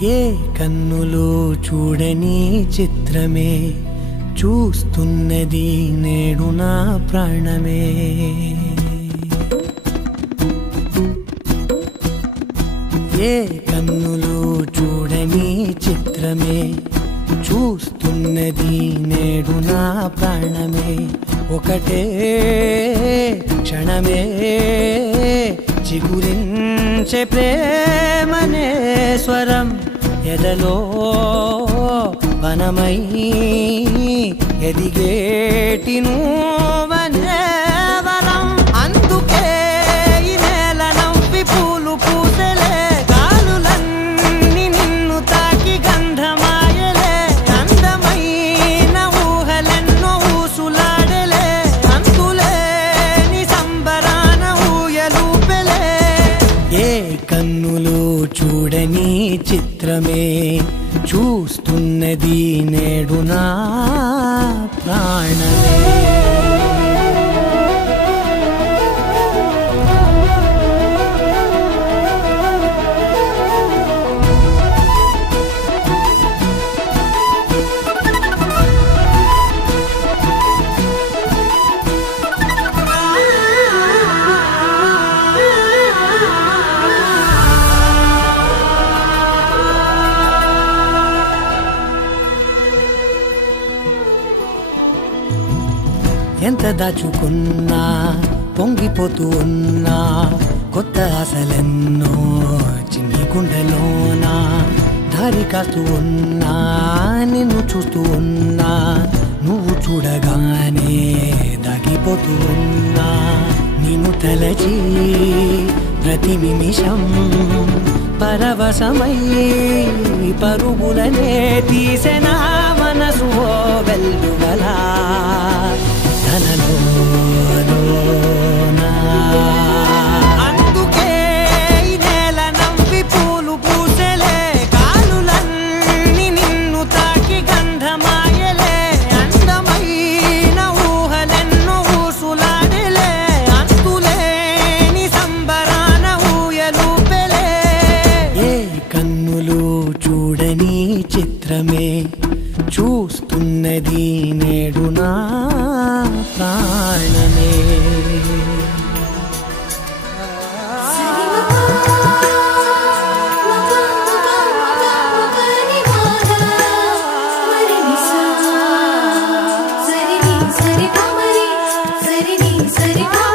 ఏ కన్నులు చూడని చిత్రమే చూస్తున్నది నేడు నా ప్రాణమే. ఏ కన్నులు చూడని చిత్రమే చూస్తున్నది నేడు నా ప్రాణమే. ఒకటే క్షణమే చిగురించే ప్రేమనే స్వరం ఎదలో వనమై ఎదిగేటి నువ్వనే వరం. అందుకే ఈ నేల నవ్వి పూలు పూసలే, గాలులన్నీ నిన్ను తాకి గంధమాయలే. అందమైన ఊహలెన్నో ఊసులాడలే, అంతులేని సంబరాన ఊయలూపెలే. ఏ కన్నులు చూడని చిత్రమే చూస్తున్నది నేడు నా ప్రాణమే. ఎంత దాచుకున్నా పొంగిపోతూ ఉన్నా, కొత్త ఆశలెన్నో చిన్ని గుండెలోనా. దారి కాస్తూ ఉన్నా, నిన్ను చూస్తూ ఉన్నా, నువ్వు చూడగానే దాగిపోతూ ఉన్నా. నిన్ను తలచి ప్రతి నిమిషం పరవశమై పరుగులనే తీసెనా మనసు వెల్లువలా. తనలో